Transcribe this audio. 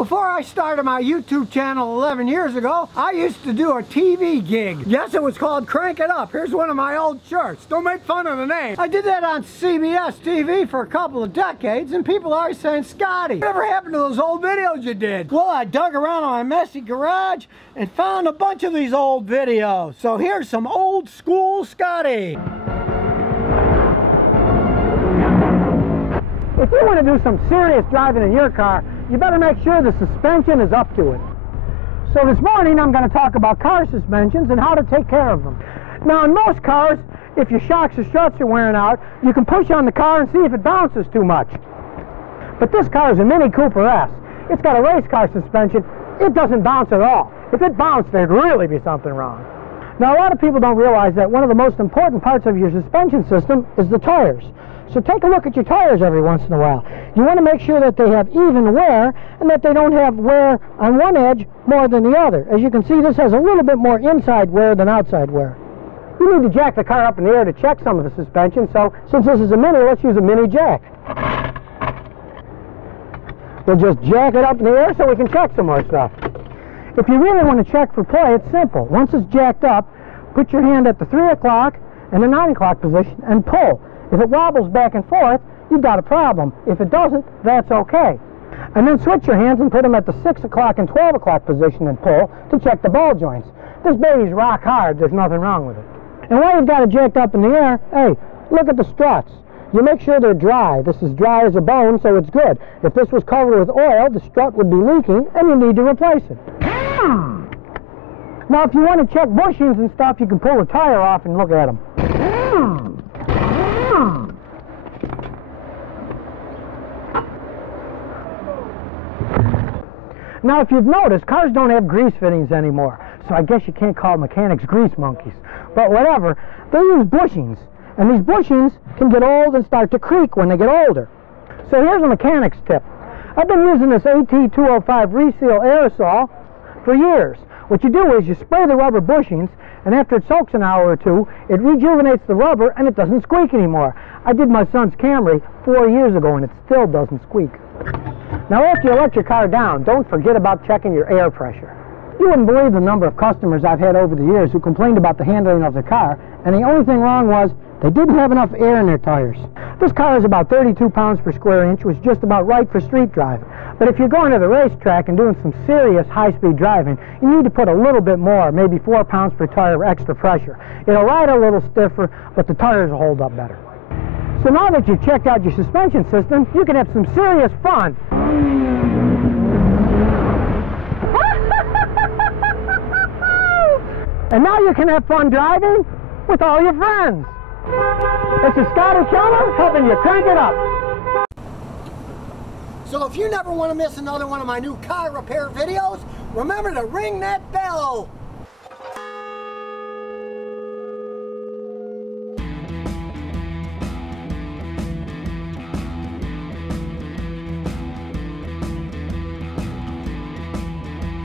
Before I started my YouTube channel 11 years ago, I used to do a TV gig. Yes, it was called Crank It Up. Here's one of my old shirts. Don't make fun of the name. I did that on CBS TV for a couple of decades, and people are always saying, Scotty, whatever happened to those old videos you did? Well, I dug around in my messy garage and found a bunch of these old videos. So here's some old school Scotty. If you want to do some serious driving in your car, you better make sure the suspension is up to it. So this morning I'm going to talk about car suspensions and how to take care of them. Now in most cars, if your shocks or struts are wearing out, you can push on the car and see if it bounces too much. But this car is a Mini Cooper S. It's got a race car suspension. It doesn't bounce at all. If it bounced, there'd really be something wrong. Now a lot of people don't realize that one of the most important parts of your suspension system is the tires. So take a look at your tires every once in a while. You want to make sure that they have even wear and that they don't have wear on one edge more than the other. As you can see, this has a little bit more inside wear than outside wear. You need to jack the car up in the air to check some of the suspension, so since this is a Mini, let's use a Mini jack. We'll just jack it up in the air so we can check some more stuff. If you really want to check for play, it's simple. Once it's jacked up, put your hand at the 3 o'clock and the 9 o'clock position and pull. If it wobbles back and forth, you've got a problem. If it doesn't, that's okay. And then switch your hands and put them at the 6 o'clock and 12 o'clock position and pull to check the ball joints. This baby's rock hard, there's nothing wrong with it. And while you've got it jacked up in the air, hey, look at the struts. You make sure they're dry. This is dry as a bone, so it's good. If this was covered with oil, the strut would be leaking and you need to replace it. Now if you want to check bushings and stuff, you can pull the tire off and look at them. Now if you've noticed, cars don't have grease fittings anymore, so I guess you can't call mechanics grease monkeys. But whatever, they use bushings, and these bushings can get old and start to creak when they get older. So here's a mechanic's tip. I've been using this AT205 Reseal aerosol for years. What you do is you spray the rubber bushings, and after it soaks an hour or two, it rejuvenates the rubber and it doesn't squeak anymore. I did my son's Camry 4 years ago and it still doesn't squeak. Now after you let your car down, don't forget about checking your air pressure. You wouldn't believe the number of customers I've had over the years who complained about the handling of the car, and the only thing wrong was they didn't have enough air in their tires. This car is about 32 pounds per square inch, which is just about right for street driving. But if you're going to the racetrack and doing some serious high-speed driving, you need to put a little bit more, maybe 4 pounds per tire extra pressure. It'll ride a little stiffer, but the tires will hold up better. So now that you've checked out your suspension system, you can have some serious fun. And now you can have fun driving with all your friends. This is Scotty Kilmer helping you crank it up. So if you never want to miss another one of my new car repair videos, remember to ring that bell.